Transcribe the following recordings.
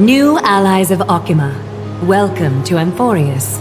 New allies of Okima, welcome to Amphorius.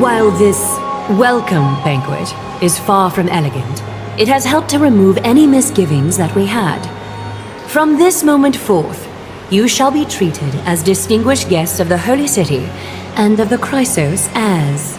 While this welcome banquet is far from elegant, it has helped to remove any misgivings that we had. From this moment forth, you shall be treated as distinguished guests of the Holy City and of the Chrysos heirs.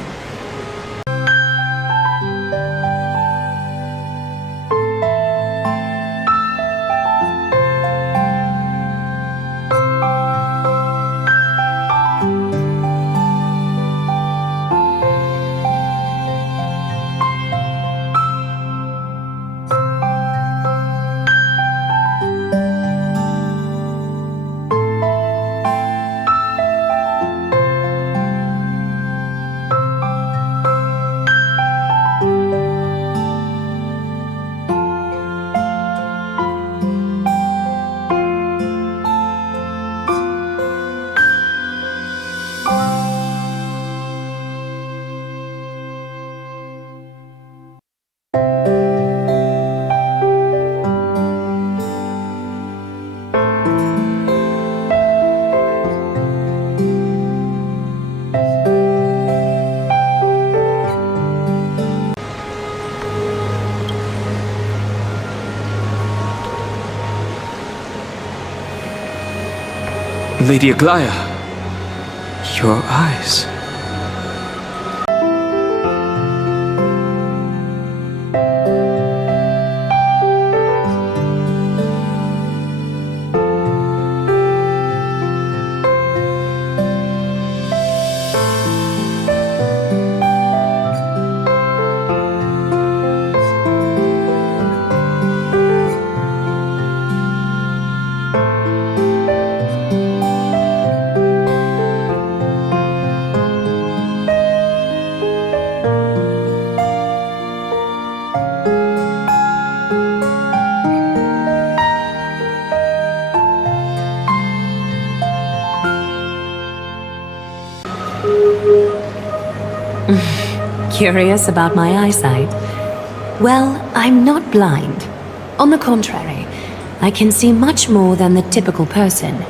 Lady Aglaya, your eyes. Curious about my eyesight? Well, I'm not blind. On the contrary, I can see much more than the typical person.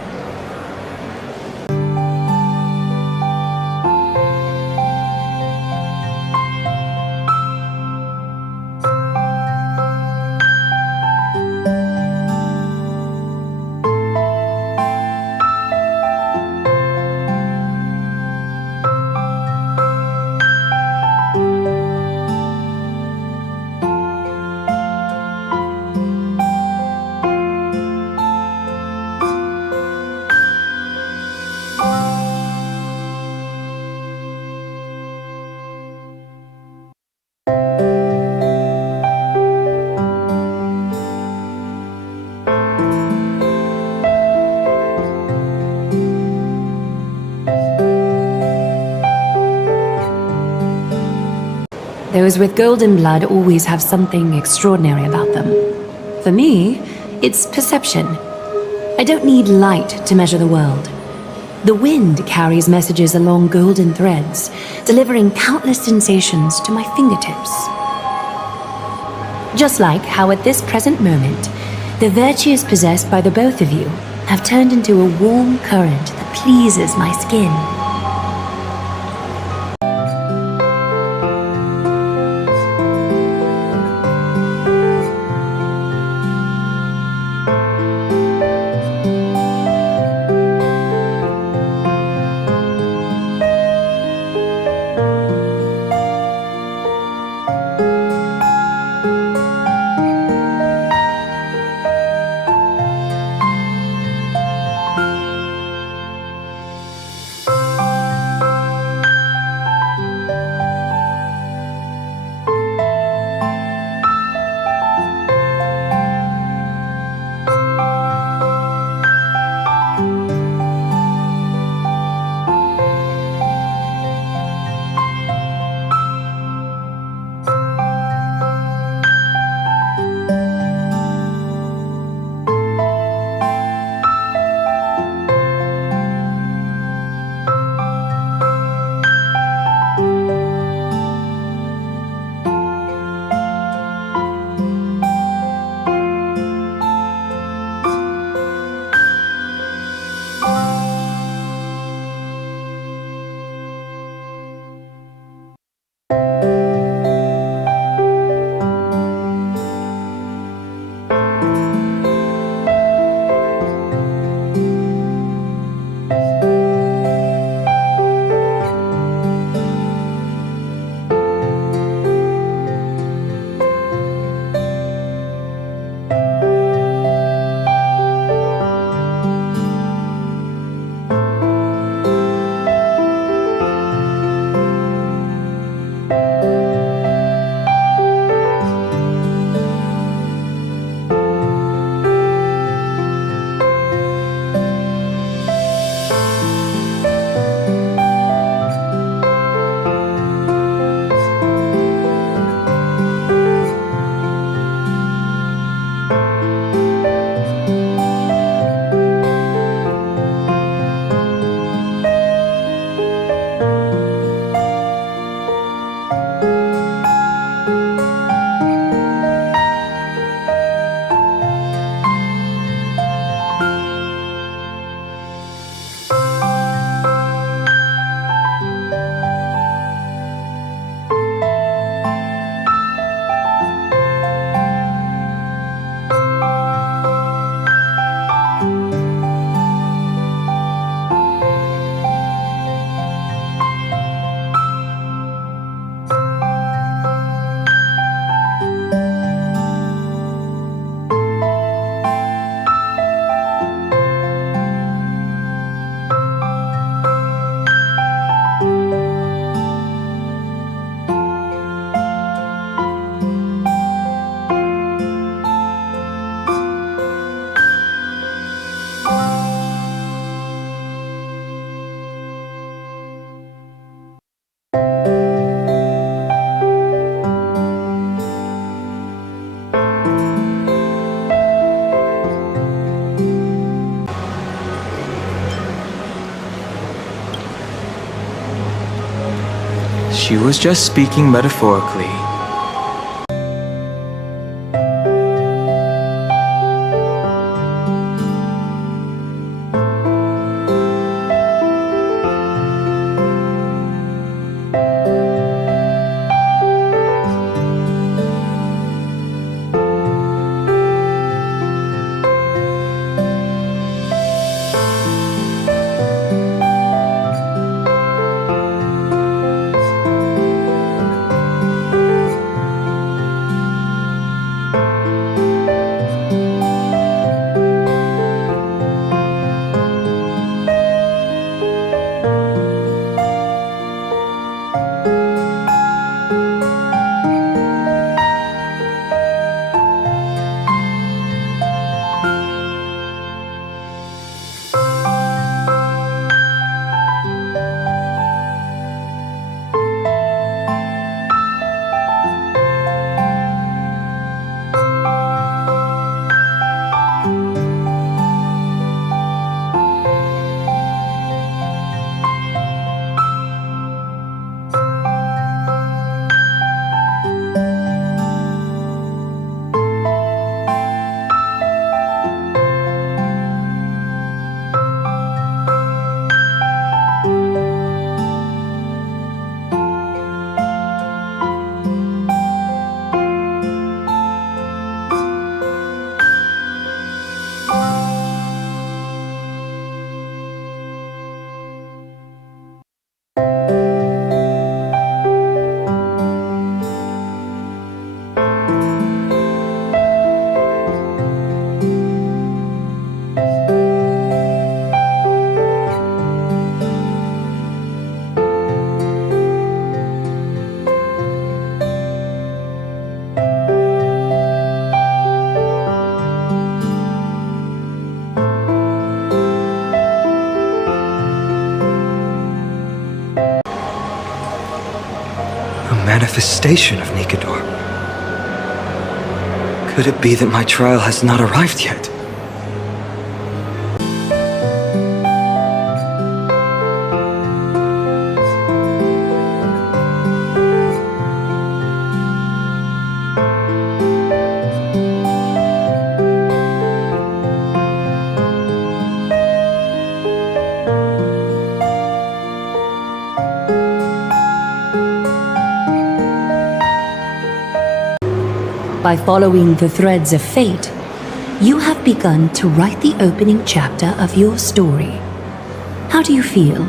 Those with golden blood always have something extraordinary about them. For me, it's perception. I don't need light to measure the world. The wind carries messages along golden threads, delivering countless sensations to my fingertips. Just like how at this present moment, the virtues possessed by the both of you have turned into a warm current that pleases my skin. She was just speaking metaphorically. Manifestation of Nikador. Could it be that my trial has not arrived yet? By following the threads of fate, you have begun to write the opening chapter of your story. How do you feel?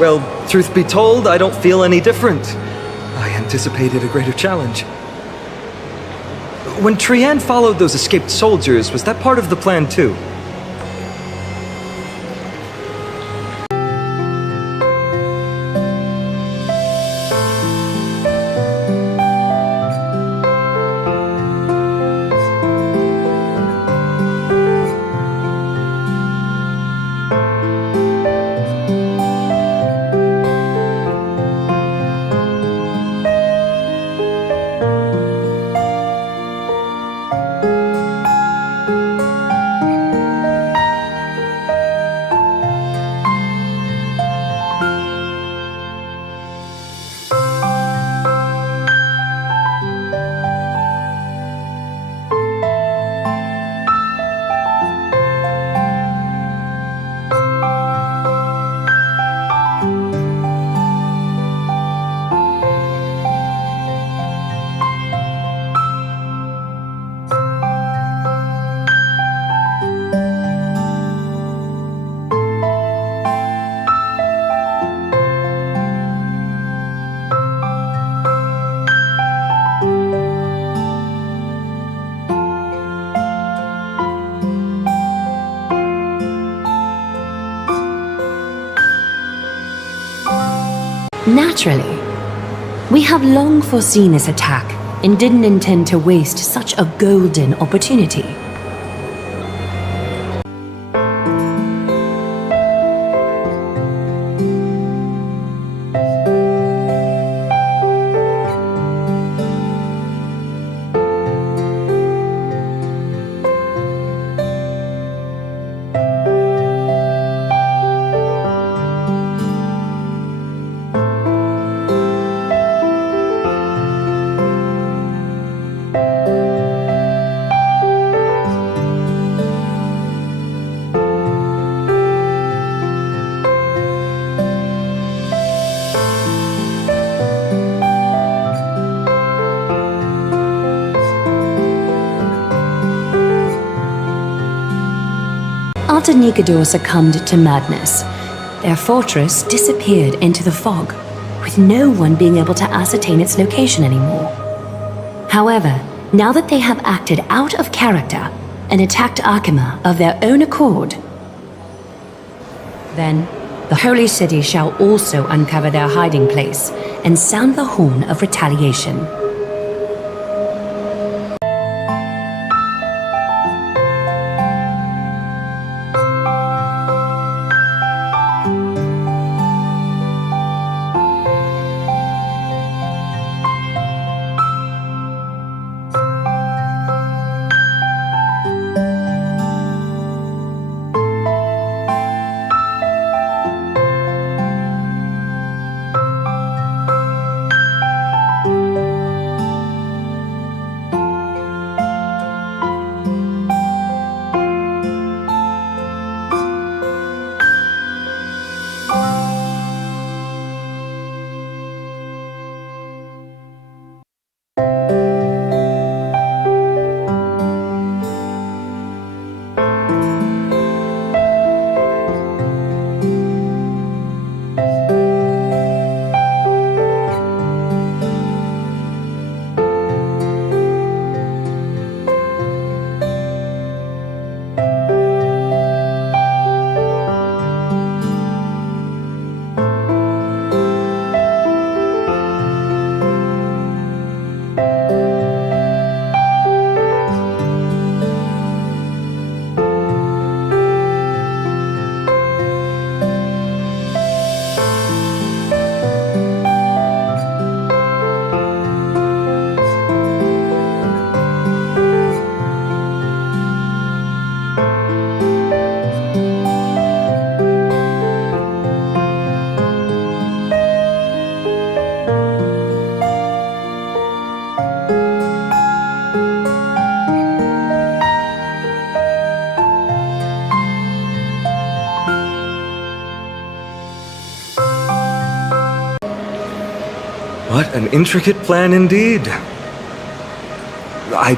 Well, truth be told, I don't feel any different. I anticipated a greater challenge. When Trian followed those escaped soldiers, was that part of the plan too? Naturally. We have long foreseen this attack and didn't intend to waste such a golden opportunity. After Nikador succumbed to madness, their fortress disappeared into the fog, with no one being able to ascertain its location anymore. However, now that they have acted out of character and attacked Akima of their own accord, then the Holy City shall also uncover their hiding place and sound the horn of retaliation. What an intricate plan indeed. I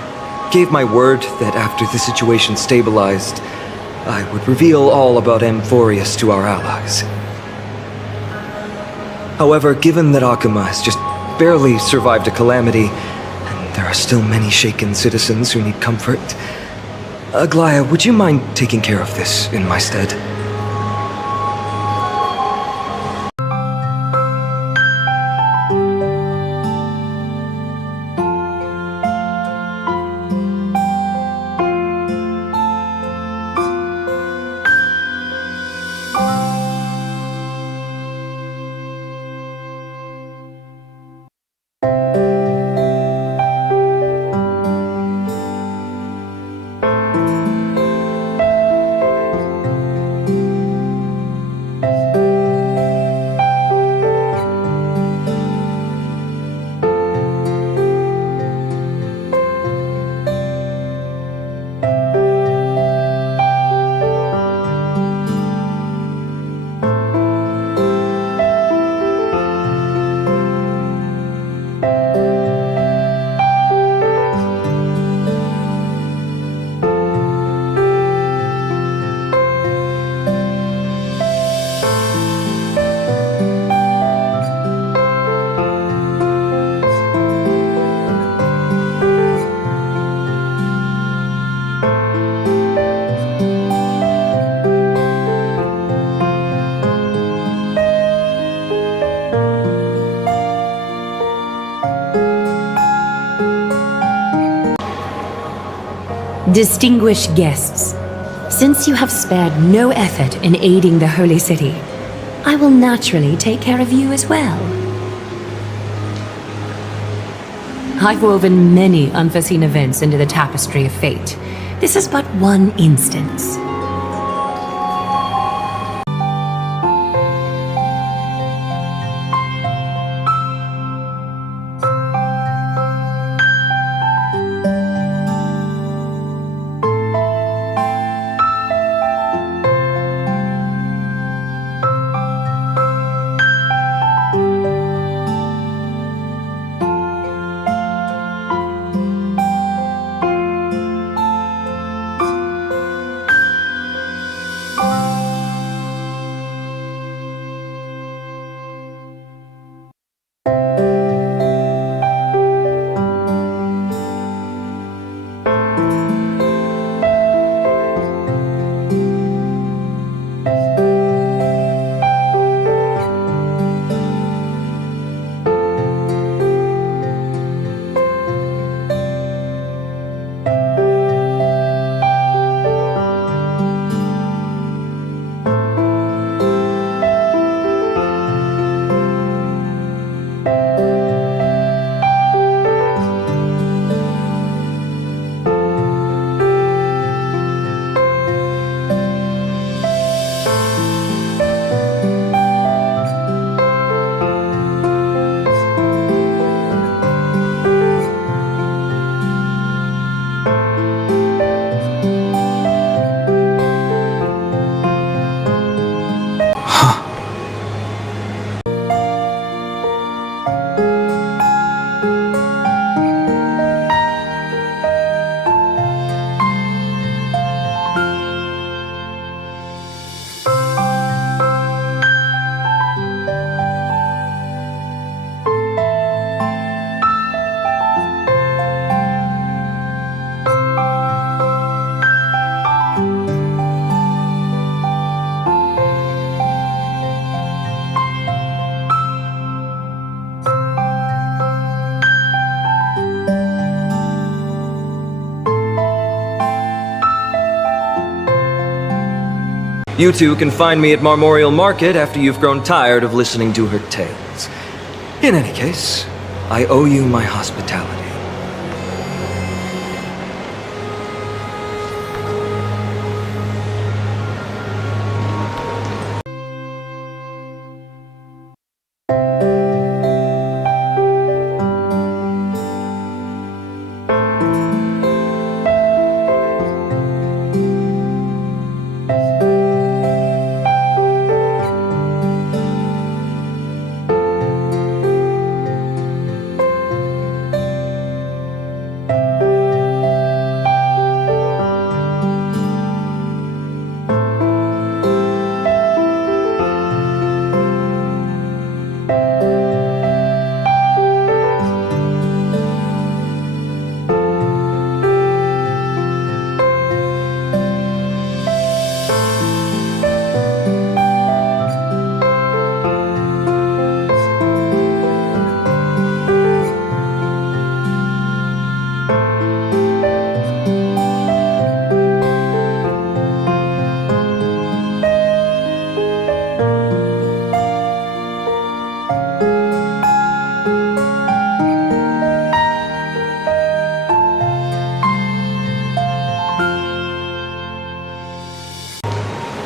gave my word that after the situation stabilized, I would reveal all about Amphorius to our allies. However, given that Akima has just barely survived a calamity, and there are still many shaken citizens who need comfort, Aglaya, would you mind taking care of this in my stead? Distinguished guests, since you have spared no effort in aiding the Holy City, I will naturally take care of you as well. I've woven many unforeseen events into the tapestry of fate. This is but one instance. You two can find me at Marmorial Market after you've grown tired of listening to her tales. In any case, I owe you my hospitality.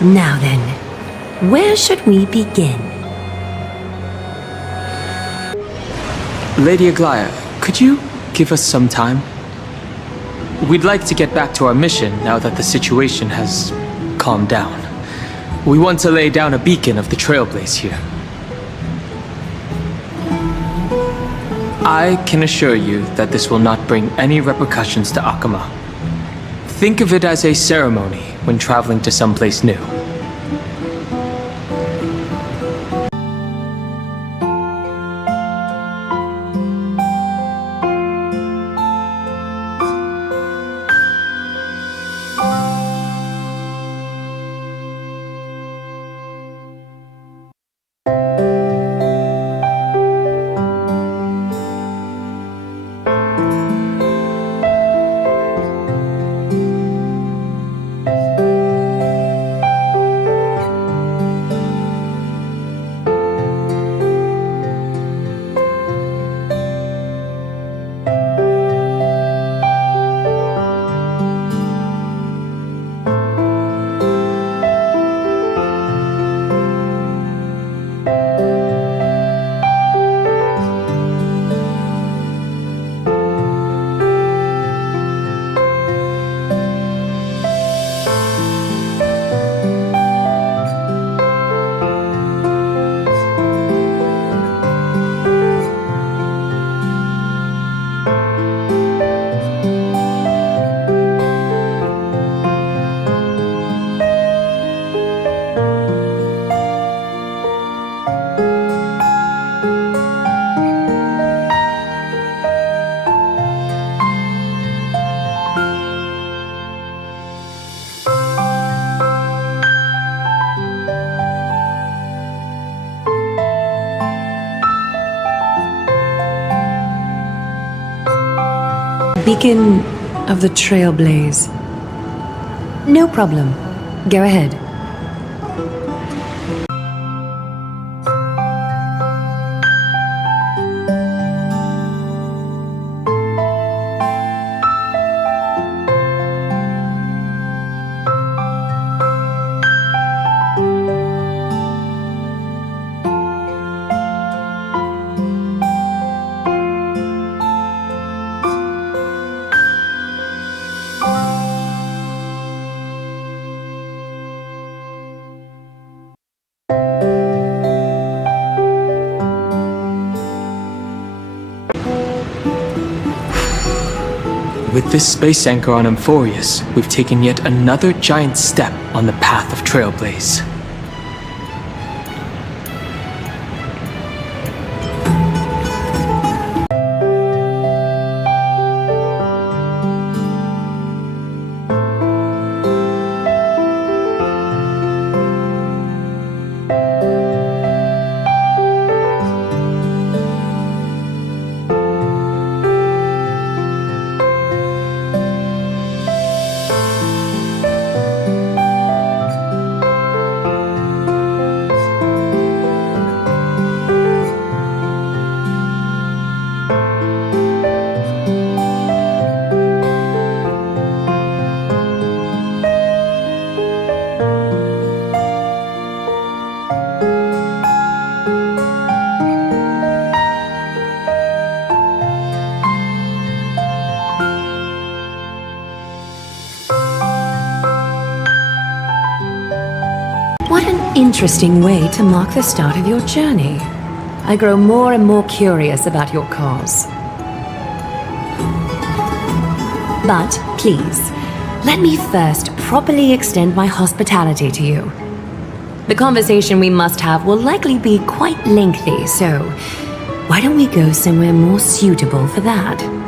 Now then, where should we begin? Lady Aglaya, could you give us some time? We'd like to get back to our mission now that the situation has calmed down. We want to lay down a beacon of the Trailblaze here. I can assure you that this will not bring any repercussions to Akama. Think of it as a ceremony when traveling to someplace new. beacon of the Trailblaze. No problem. Go ahead. With this space anchor on Amphorius, we've taken yet another giant step on the path of Trailblaze. What an interesting way to mark the start of your journey. I grow more and more curious about your cause. But, please, let me first properly extend my hospitality to you. The conversation we must have will likely be quite lengthy, so why don't we go somewhere more suitable for that?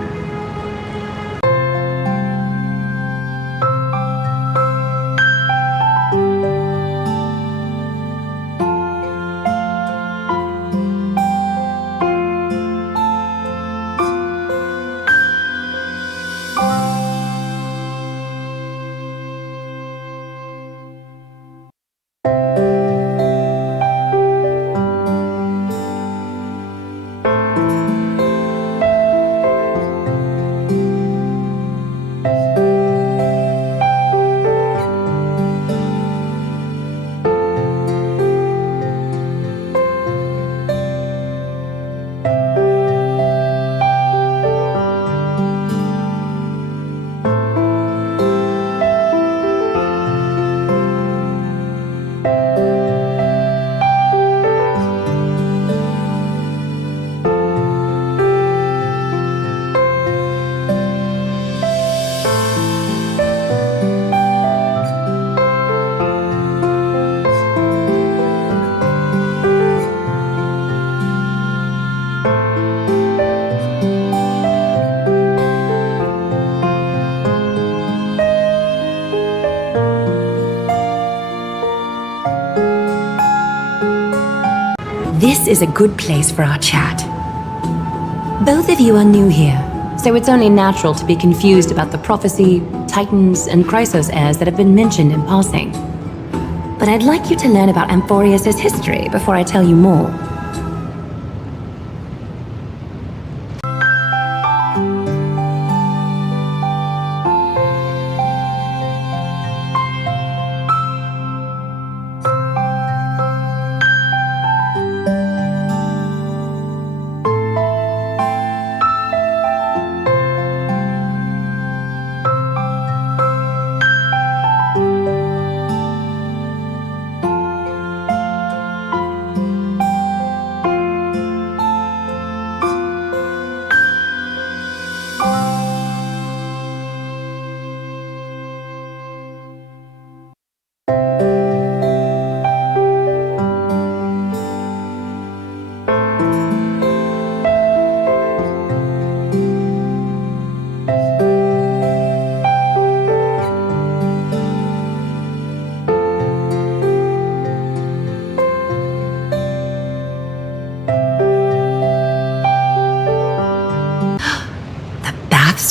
This is a good place for our chat. Both of you are new here, so it's only natural to be confused about the prophecy, titans, and Chrysos heirs that have been mentioned in passing. But I'd like you to learn about Amphorius' history before I tell you more.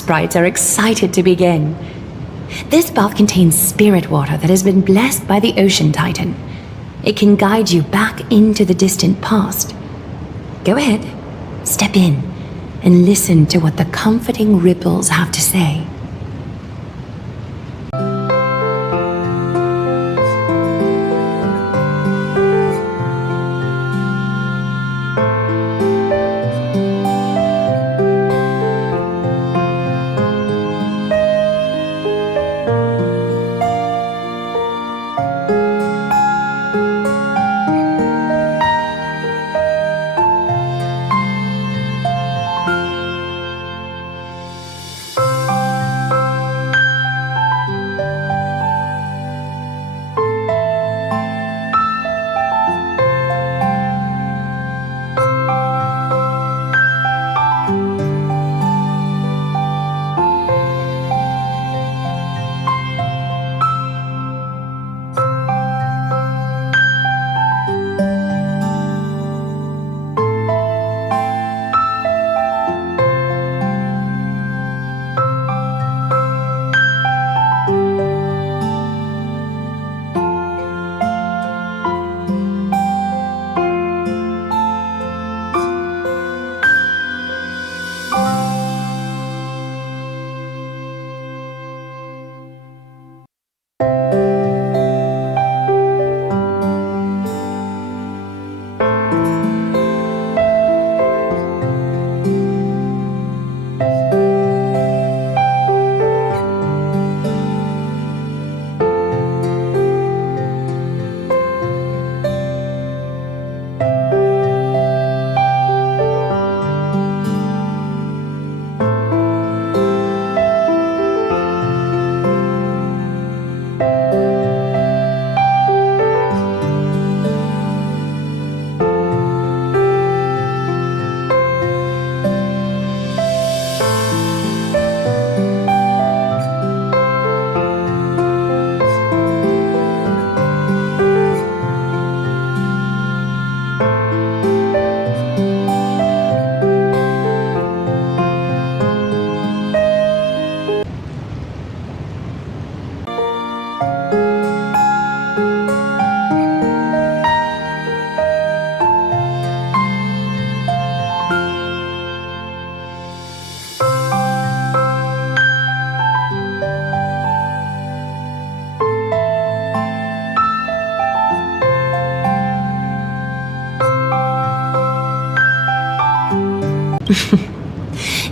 sprites are excited to begin. This bath contains spirit water that has been blessed by the Ocean Titan. It can guide you back into the distant past. Go ahead, step in, and listen to what the comforting ripples have to say.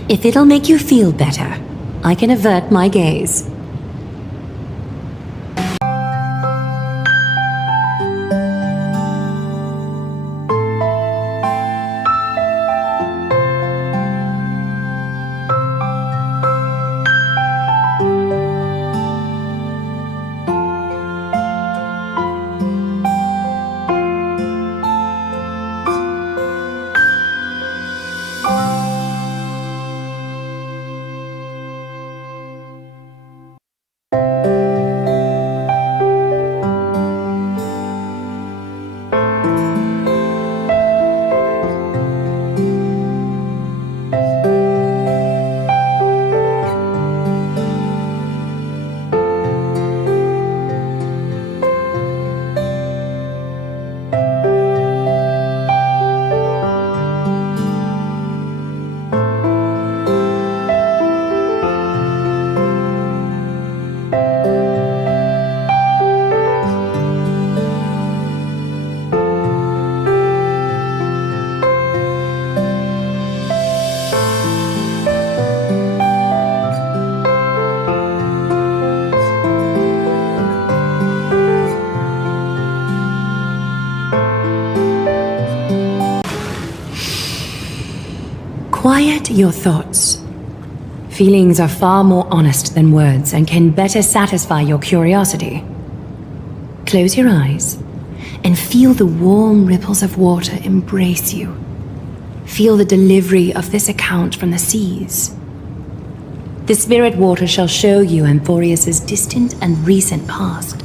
If it'll make you feel better, I can avert my gaze. Quiet your thoughts. Feelings are far more honest than words and can better satisfy your curiosity. Close your eyes and feel the warm ripples of water embrace you. Feel the delivery of this account from the seas. The spirit water shall show you Anthorius' distant and recent past.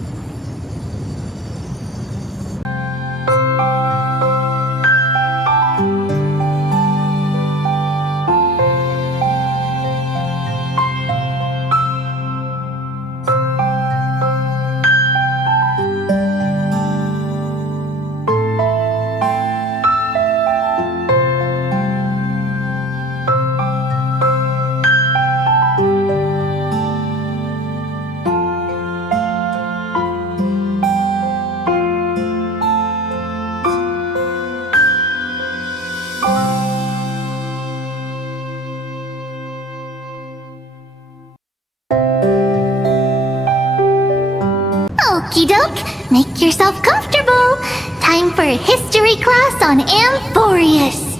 Okie doke, make yourself comfortable. Time for a history class on Amphorius.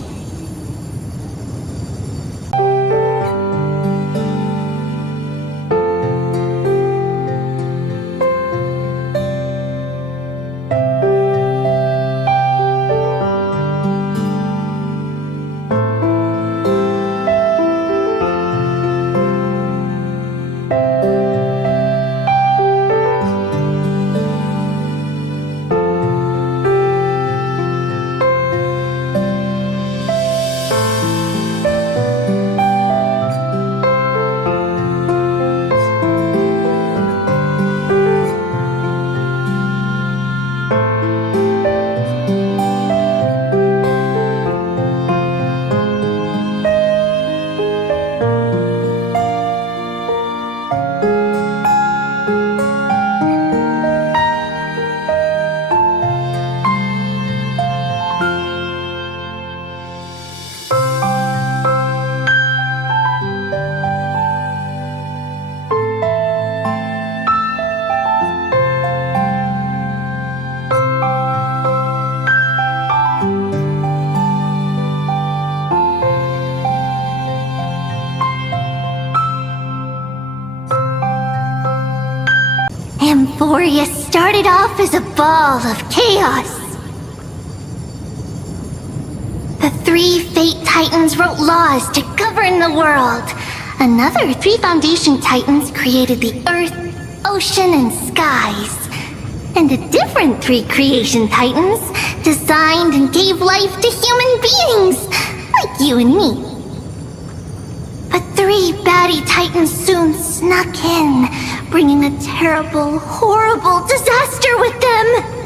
Amphorius started off as a ball of chaos. The 3 Fate Titans wrote laws to govern the world. Another 3 Foundation Titans created the earth, ocean, and skies. And a different 3 Creation Titans designed and gave life to human beings, like you and me. But 3 baddie Titans soon snuck in, bringing a terrible, horrible disaster with them.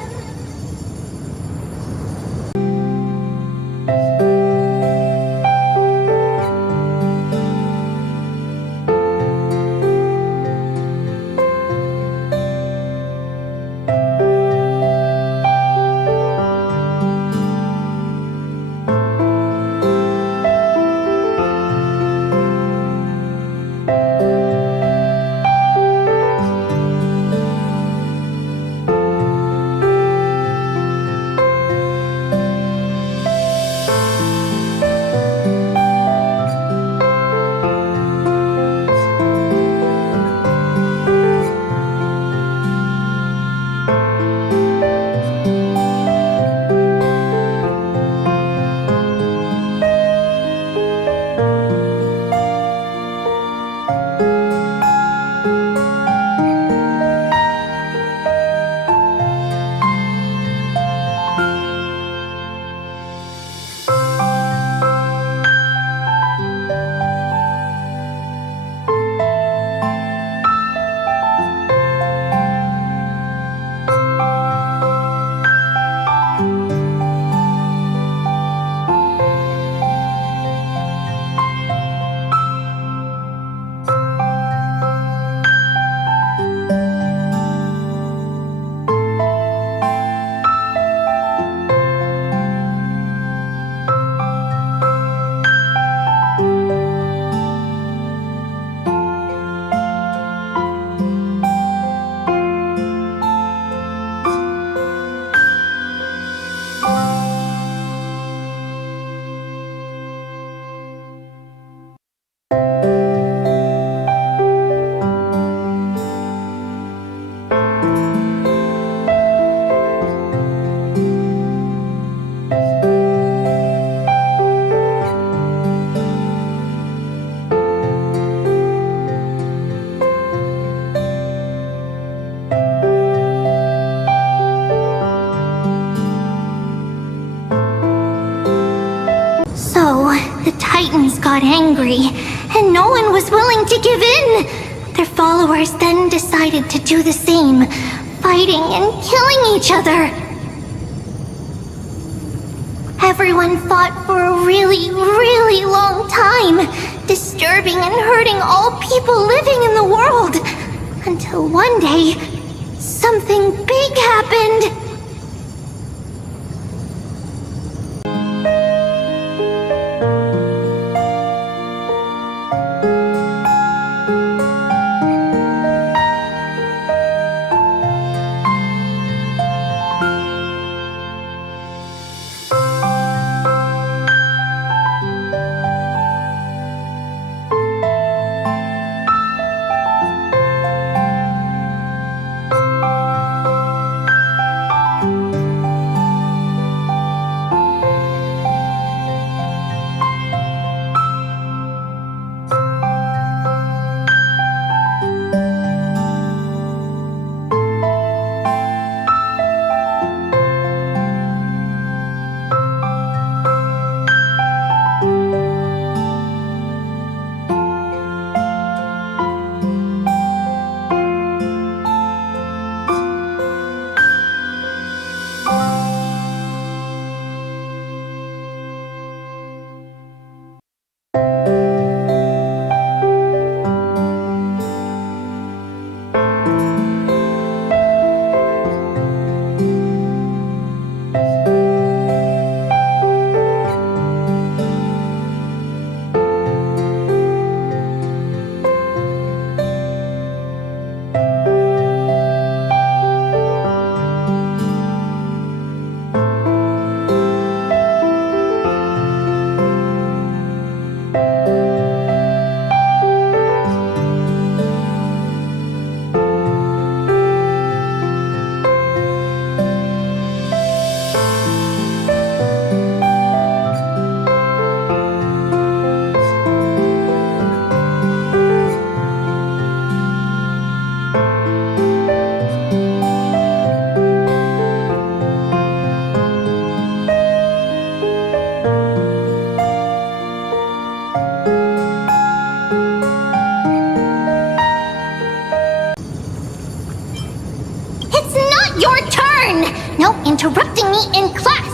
Got angry, and no one was willing to give in. Their followers then decided to do the same, fighting and killing each other. Everyone fought for a really, really long time, disturbing and hurting all people living in the world. Until one day, something big happened. no interrupting me in class!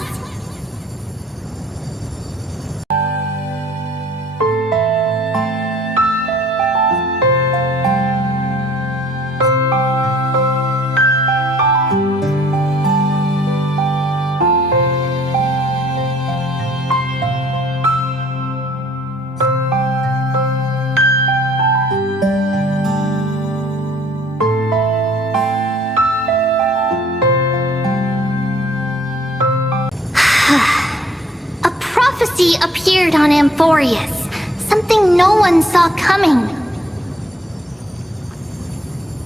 A prophecy appeared on Amphorius, something no one saw coming.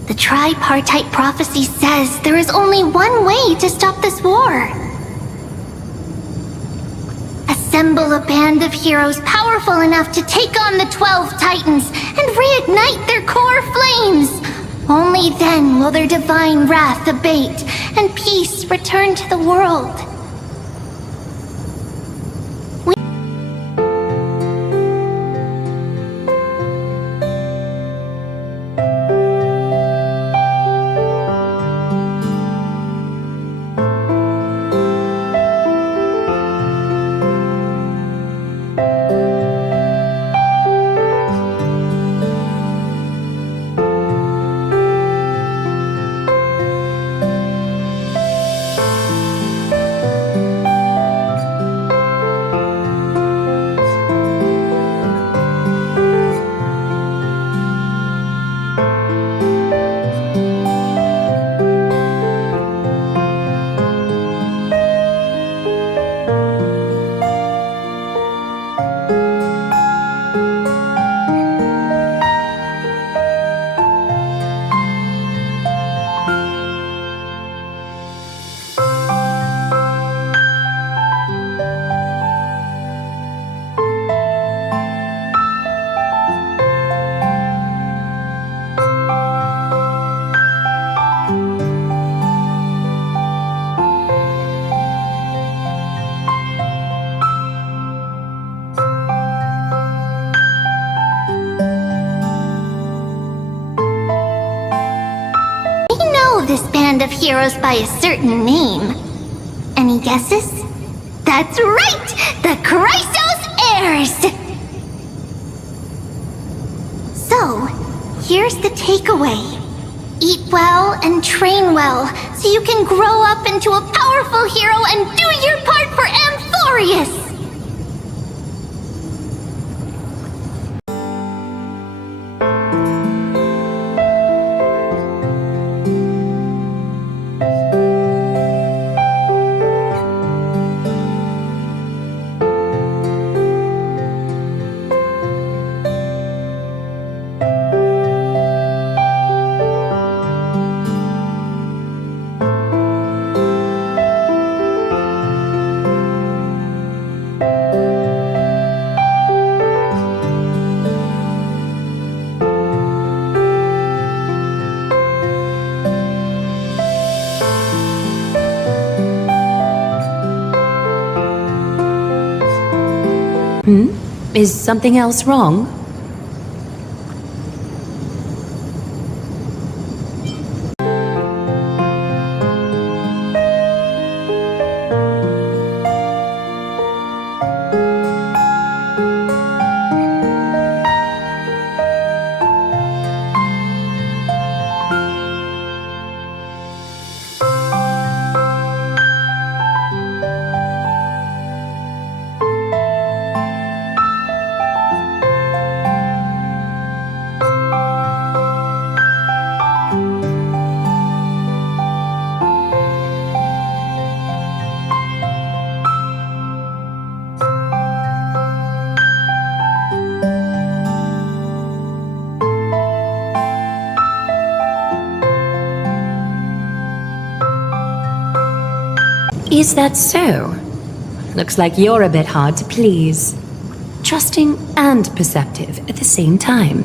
The tripartite prophecy says there is only one way to stop this war. Assemble a band of heroes powerful enough to take on the 12 Titans and reignite their core flames. Only then will their divine wrath abate and peace return to the world. This band of heroes by a certain name. Any guesses? That's right! The Chrysos Heirs! So, here's the takeaway. Eat well and train well, so you can grow up into a powerful hero and do your part for Amphorius! Is something else wrong? Is that so? Looks like you're a bit hard to please. Trusting and perceptive at the same time.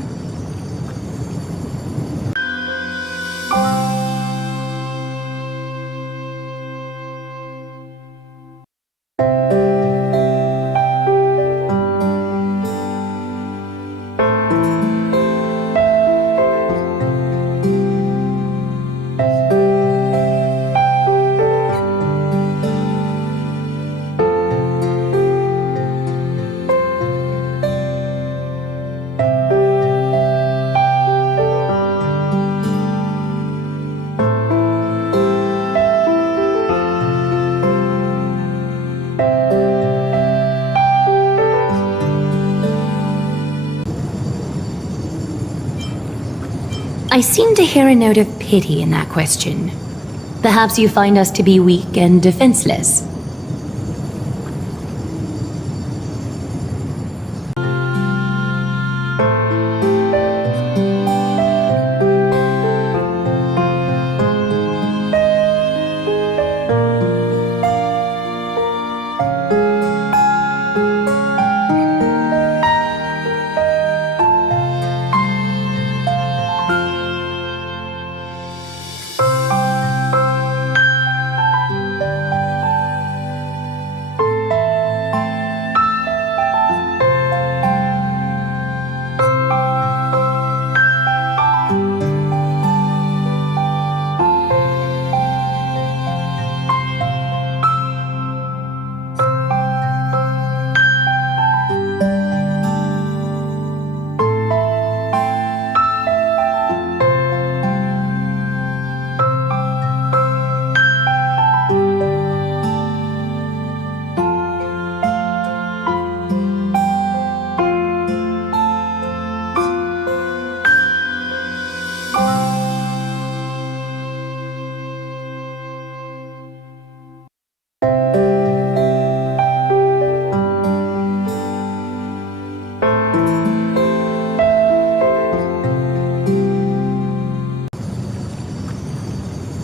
seem to hear a note of pity in that question. Perhaps you find us to be weak and defenseless.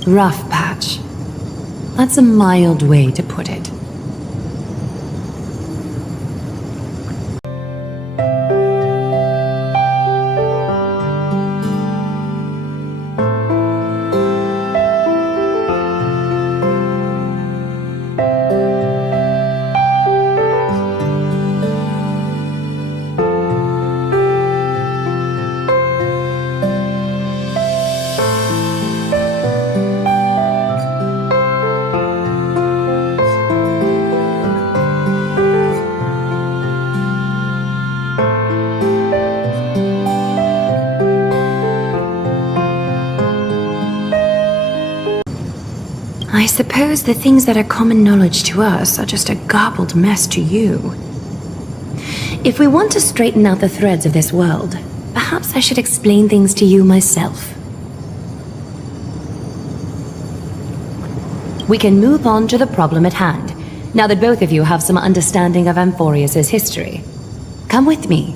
Rough patch. That's a mild way to put it. I suppose the things that are common knowledge to us are just a garbled mess to you. If we want to straighten out the threads of this world, perhaps I should explain things to you myself. We can move on to the problem at hand, now that both of you have some understanding of Amphorius's history. Come with me.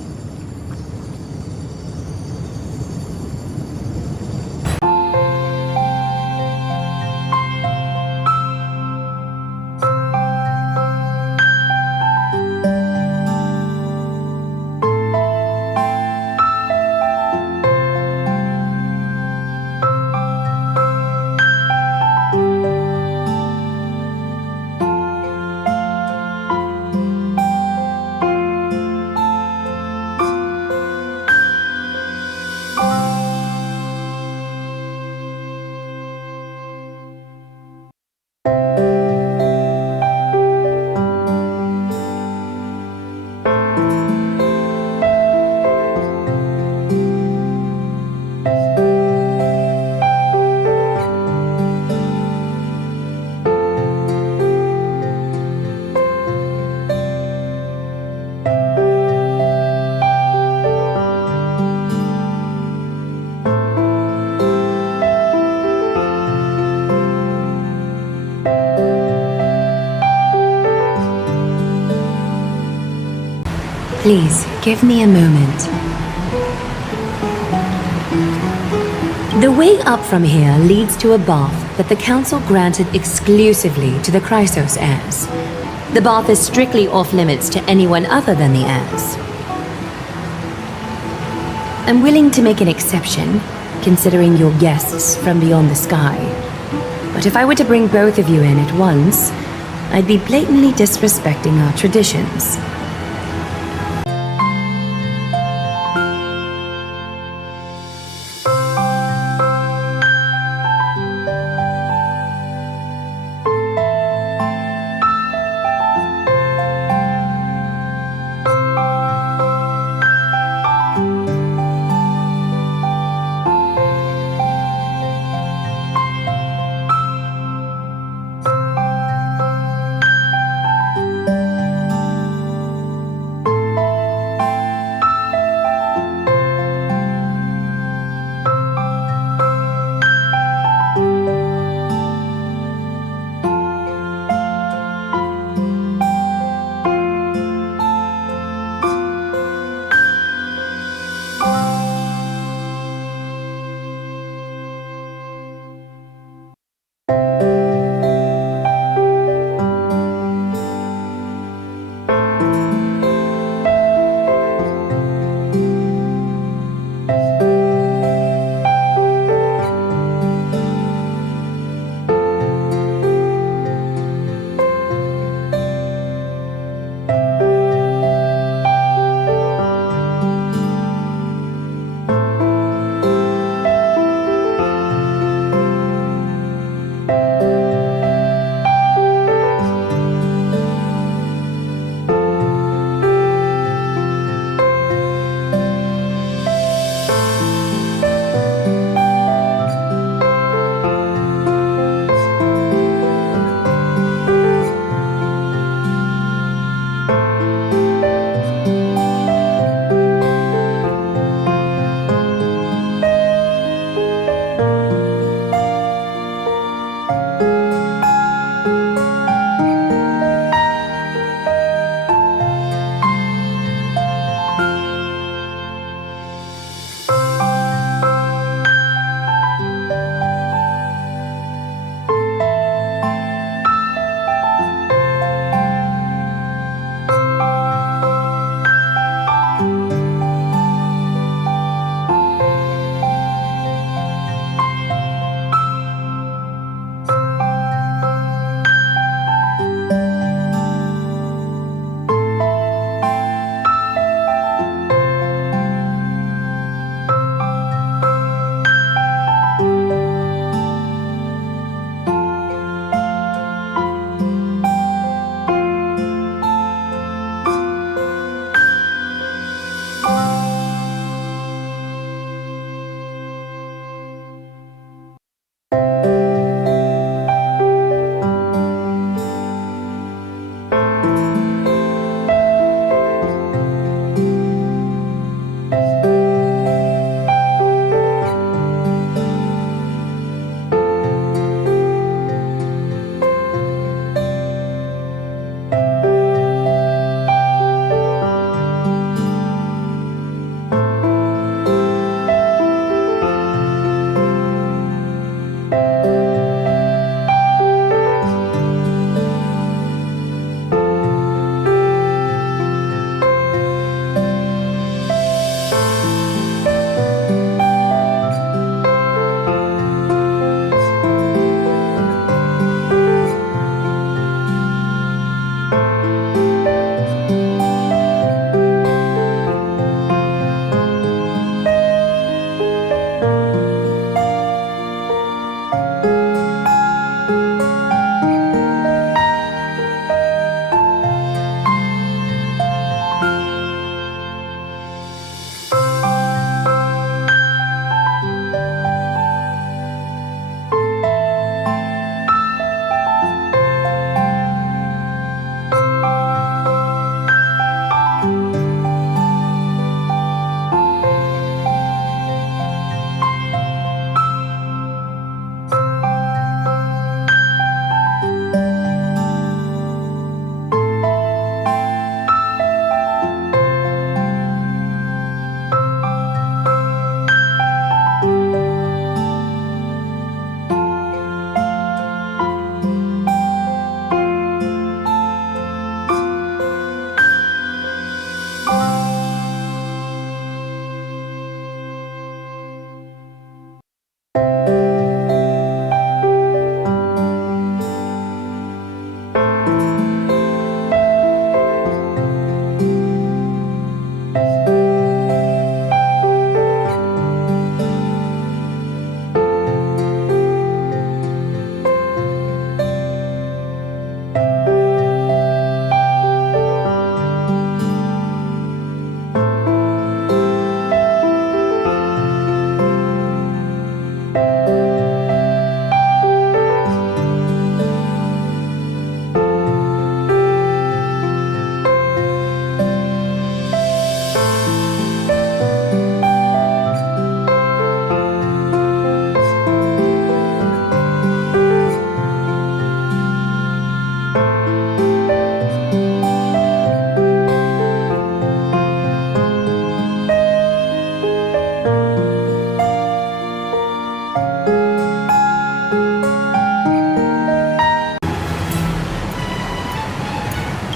Please, give me a moment. The way up from here leads to a bath that the Council granted exclusively to the Chrysos heirs. The bath is strictly off-limits to anyone other than the heirs. I'm willing to make an exception, considering you're guests from beyond the sky. But if I were to bring both of you in at once, I'd be blatantly disrespecting our traditions.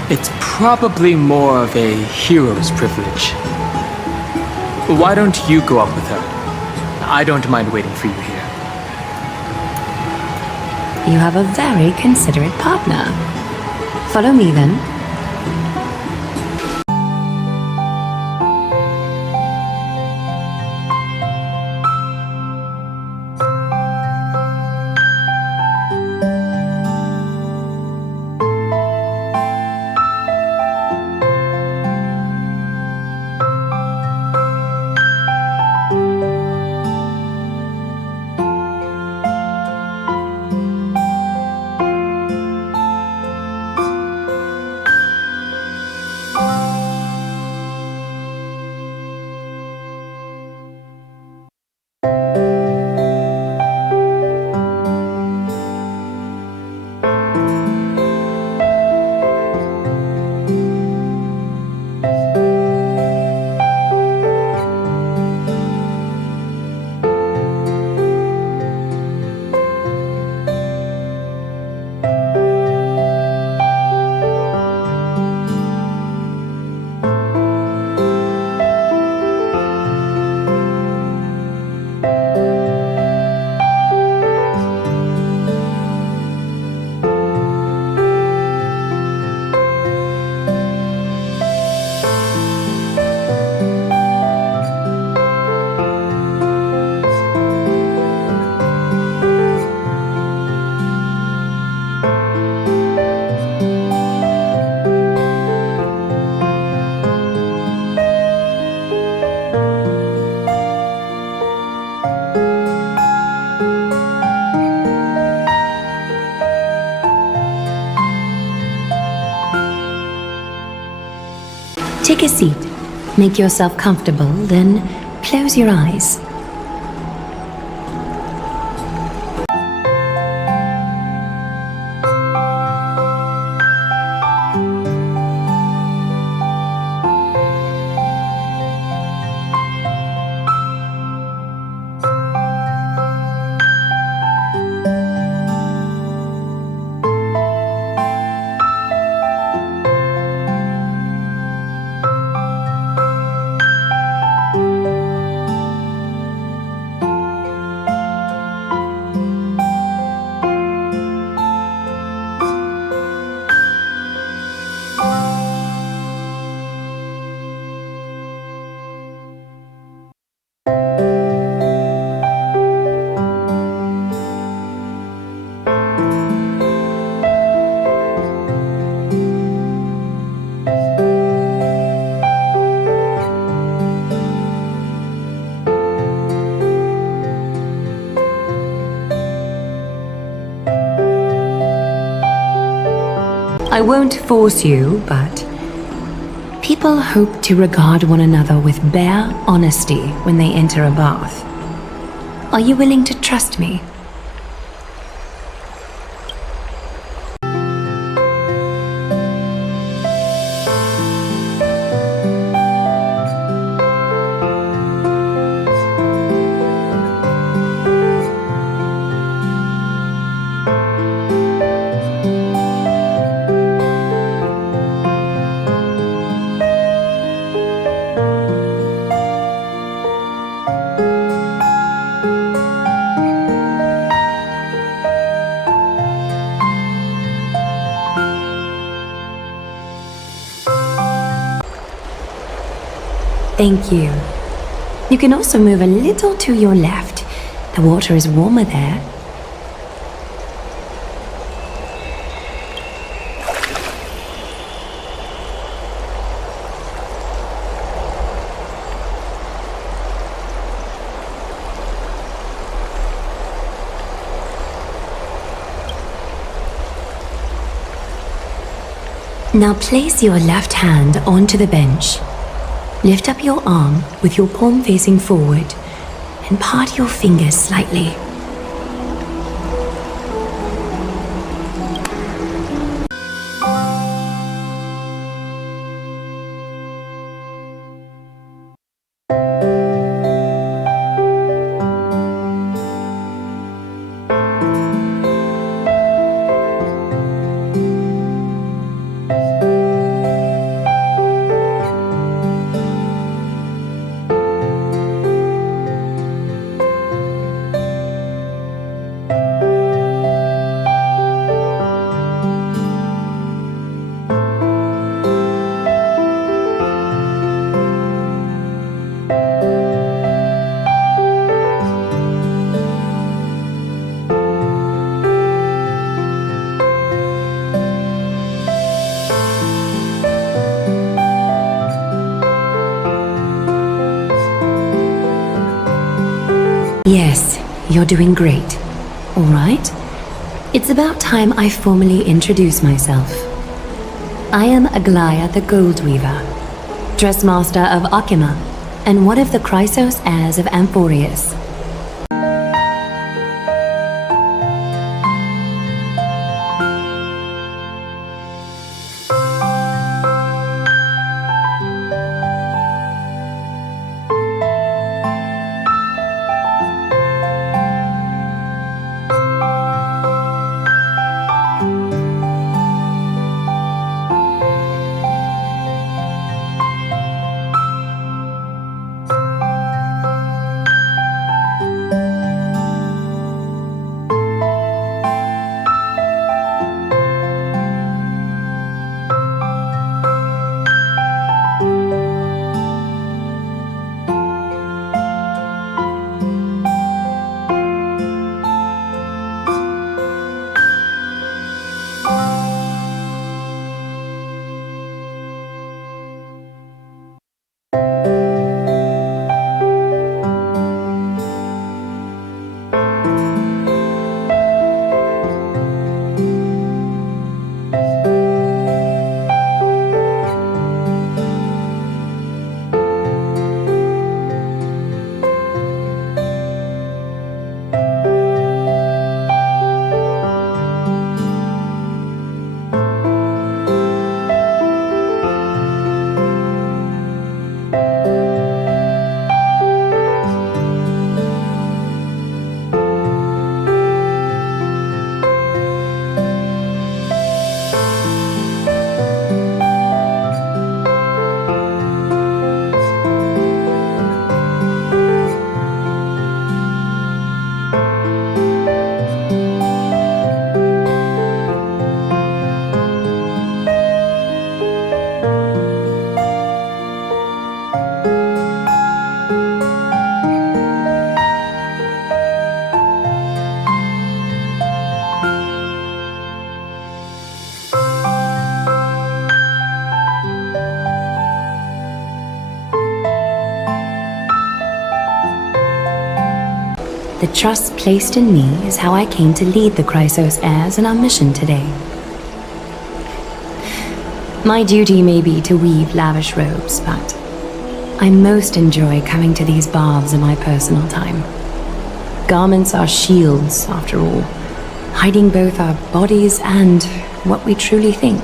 It's probably more of a hero's privilege. Why don't you go up with her? I don't mind waiting for you here. You have a very considerate partner. Follow me then. Take a seat. Make yourself comfortable, then close your eyes. I won't force you, but people hope to regard one another with bare honesty when they enter a bath. Are you willing to trust me? Thank you. You can also move a little to your left. The water is warmer there. Now place your left hand onto the bench. Lift up your arm with your palm facing forward and part your fingers slightly. Yes, you're doing great. All right? It's about time I formally introduce myself. I am Aglaya the GoldWeaver, dressmaster of Akima, and one of the Chrysos heirs of Amphorius. The trust placed in me is how I came to lead the Chrysos heirs in our mission today. My duty may be to weave lavish robes, but I most enjoy coming to these baths in my personal time. Garments are shields, after all, hiding both our bodies and what we truly think.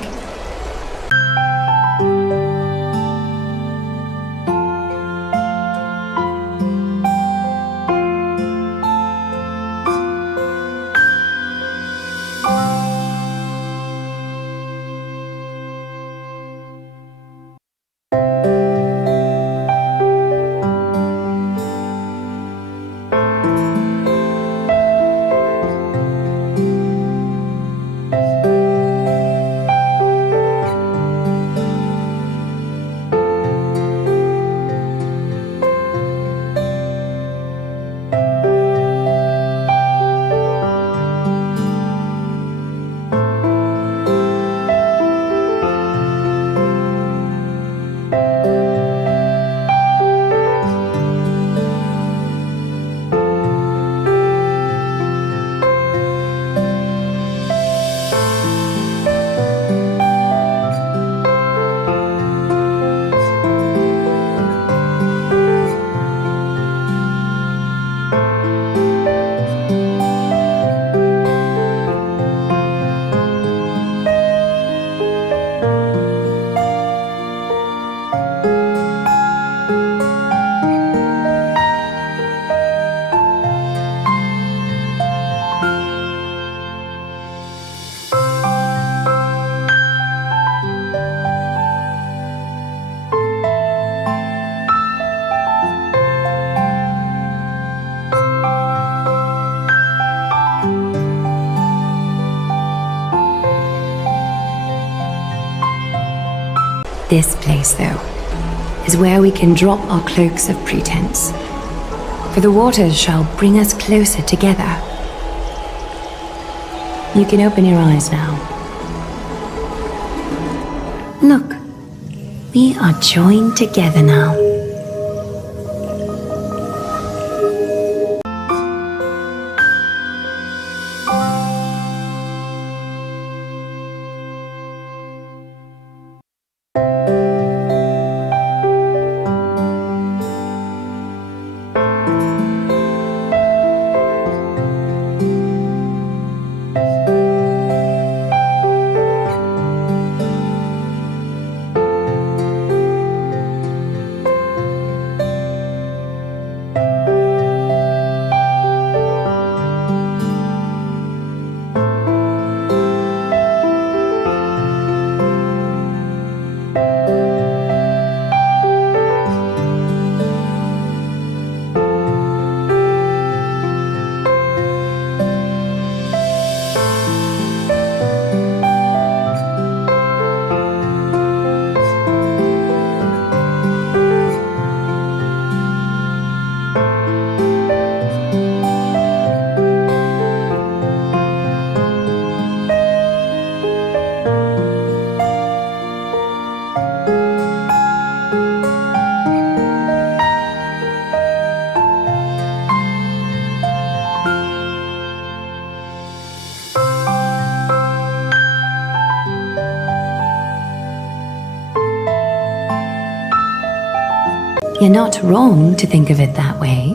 This place, though, is where we can drop our cloaks of pretense. For the waters shall bring us closer together. You can open your eyes now. Look, we are joined together now. You're not wrong to think of it that way.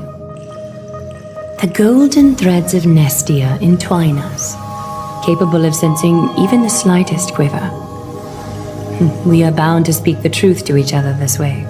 The golden threads of Nestia entwine us, capable of sensing even the slightest quiver. We are bound to speak the truth to each other this way.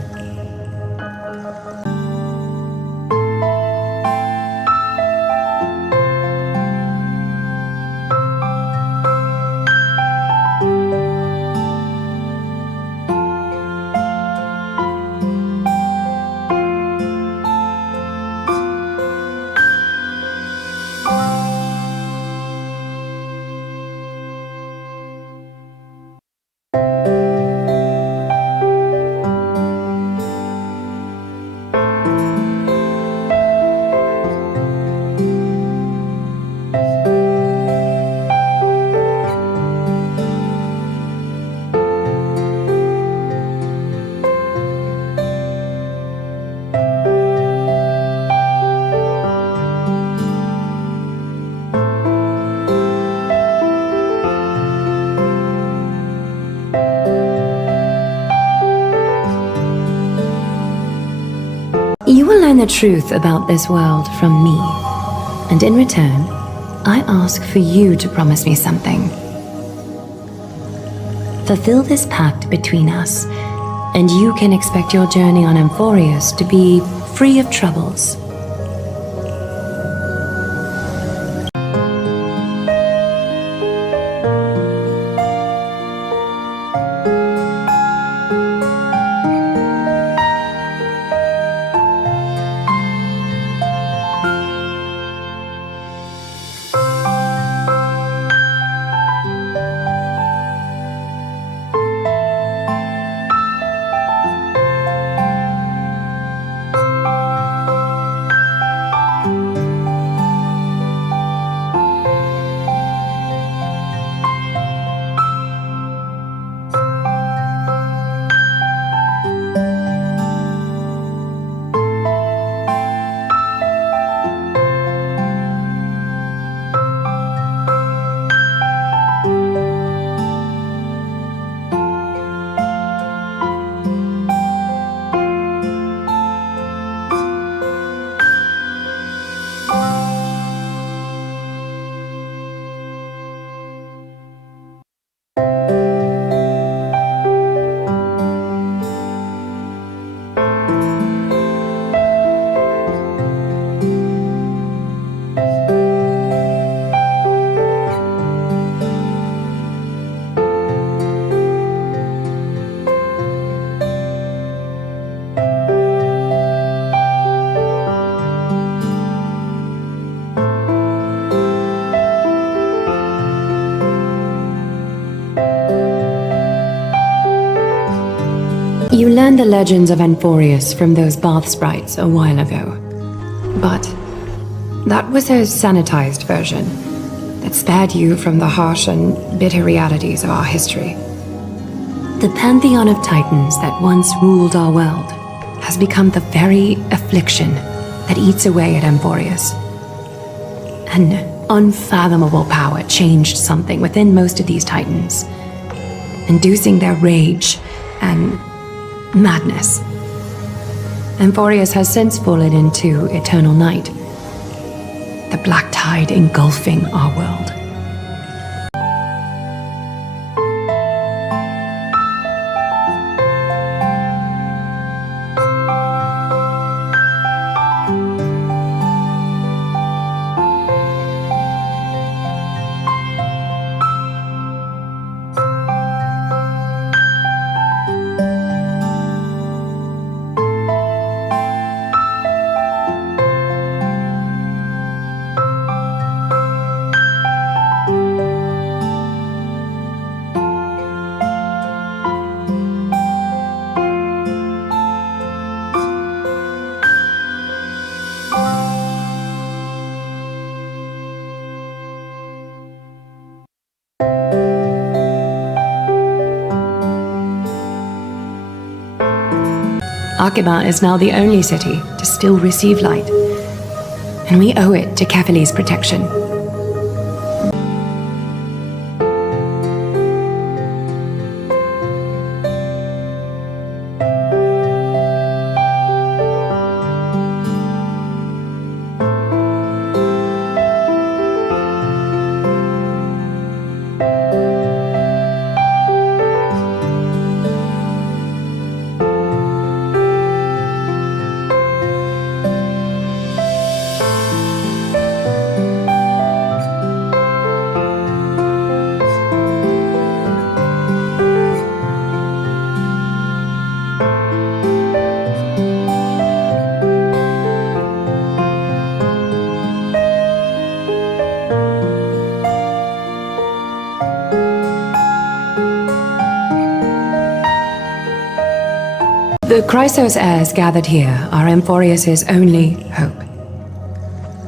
truth about this world from me. And in return, I ask for you to promise me something. Fulfill this pact between us, and you can expect your journey on Amphorius to be free of troubles. You learned the legends of Amphorius from those bath sprites a while ago. But that was a sanitized version that spared you from the harsh and bitter realities of our history. The pantheon of titans that once ruled our world has become the very affliction that eats away at Amphorius. An unfathomable power changed something within most of these titans, inducing their rage and madness. Amphorius has since fallen into eternal night, the black tide engulfing our world. Akiba is now the only city to still receive light, and we owe it to Kefali's protection. The Chrysos heirs gathered here are Amphorius' only hope.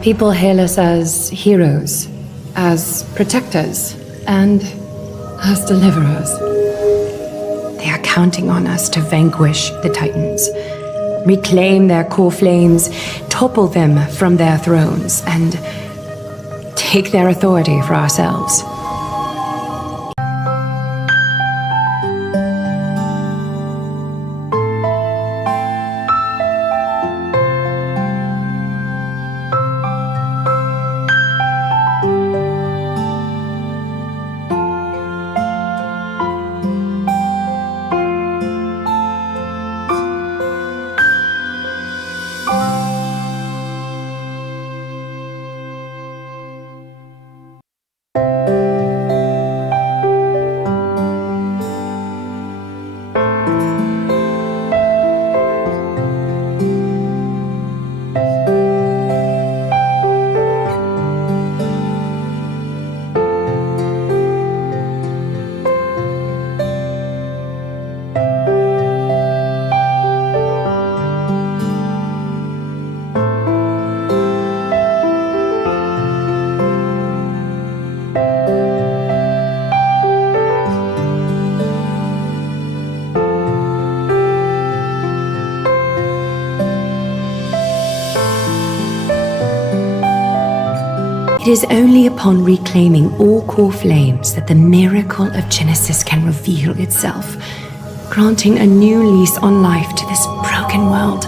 People hail us as heroes, as protectors, and as deliverers. They are counting on us to vanquish the Titans, reclaim their core flames, topple them from their thrones, and take their authority for ourselves. It is only upon reclaiming all core flames that the miracle of Genesis can reveal itself, granting a new lease on life to this broken world.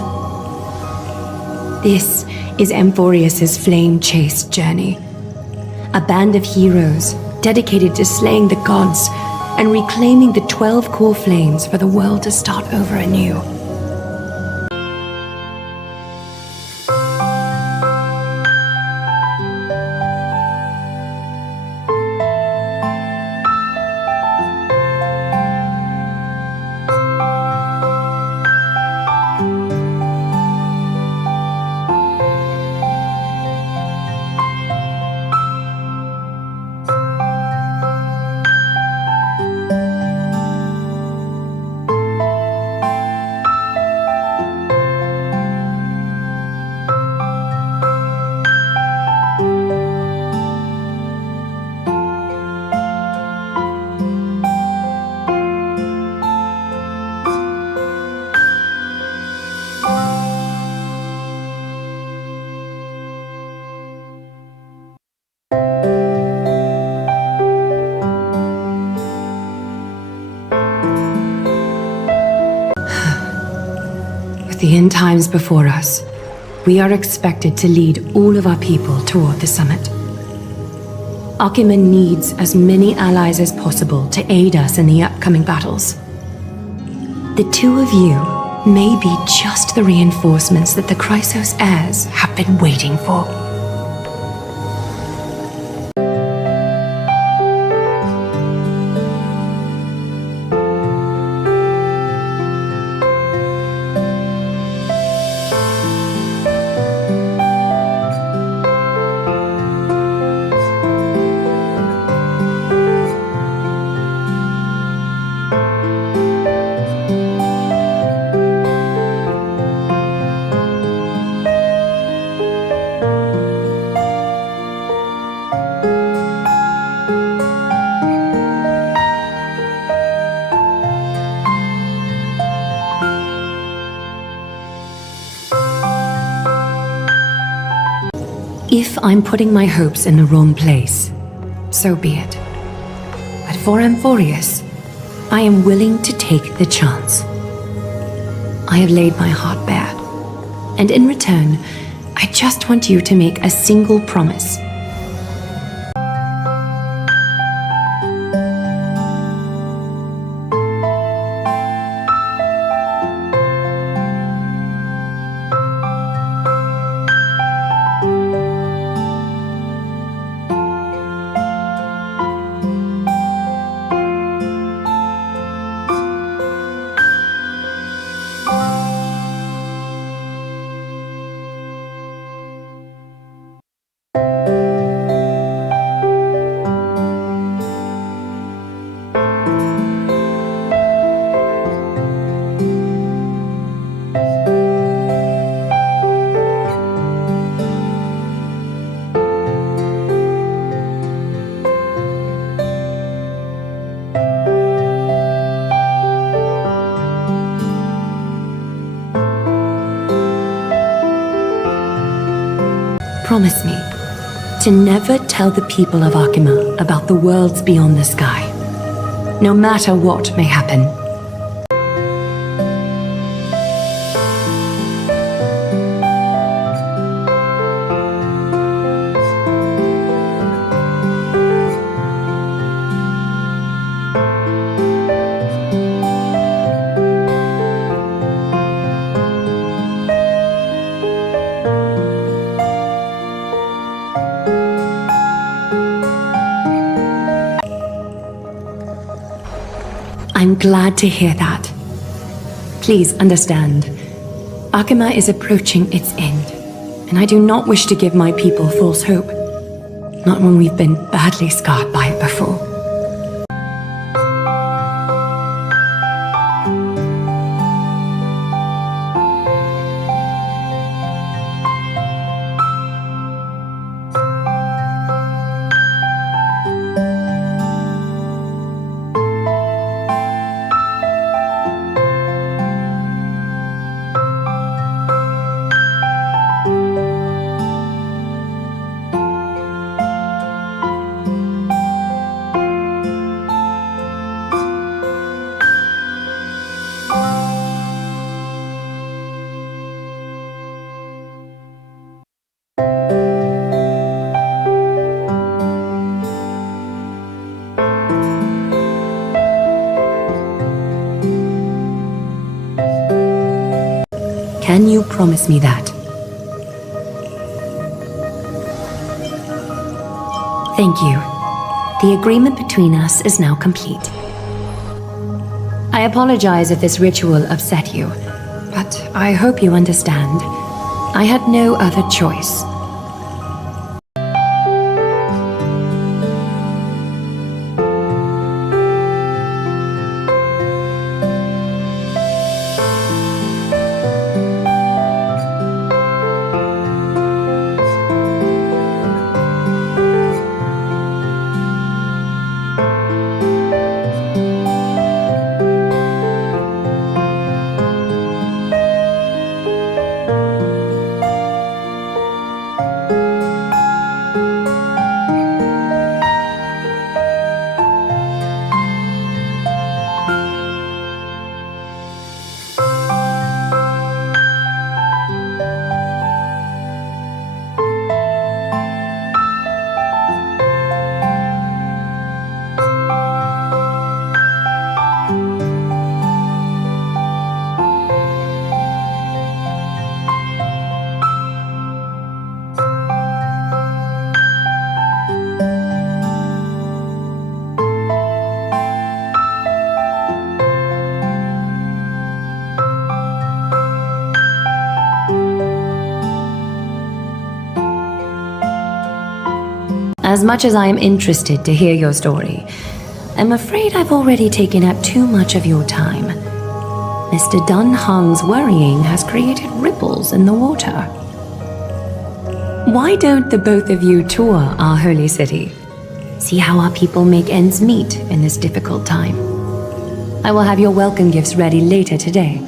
This is Amphorius's flame-chased journey. A band of heroes dedicated to slaying the gods and reclaiming the 12 core flames for the world to start over anew. The end times before us, we are expected to lead all of our people toward the summit. Akima needs as many allies as possible to aid us in the upcoming battles. The two of you may be just the reinforcements that the Chrysos heirs have been waiting for. If I'm putting my hopes in the wrong place, so be it. But for Amphorius, I am willing to take the chance. I have laid my heart bare, and in return, I just want you to make a single promise. Promise me to never tell the people of Akima about the worlds beyond the sky, no matter what may happen. I'm glad to hear that. Please understand, Akima is approaching its end, and I do not wish to give my people false hope. Not when we've been badly scarred by it before. Can you promise me that? Thank you. The agreement between us is now complete. I apologize if this ritual upset you, but I hope you understand. I had no other choice. As much as I am interested to hear your story, I'm afraid I've already taken up too much of your time. Mr. Dunhung's worrying has created ripples in the water. Why don't the both of you tour our holy city? See how our people make ends meet in this difficult time. I will have your welcome gifts ready later today.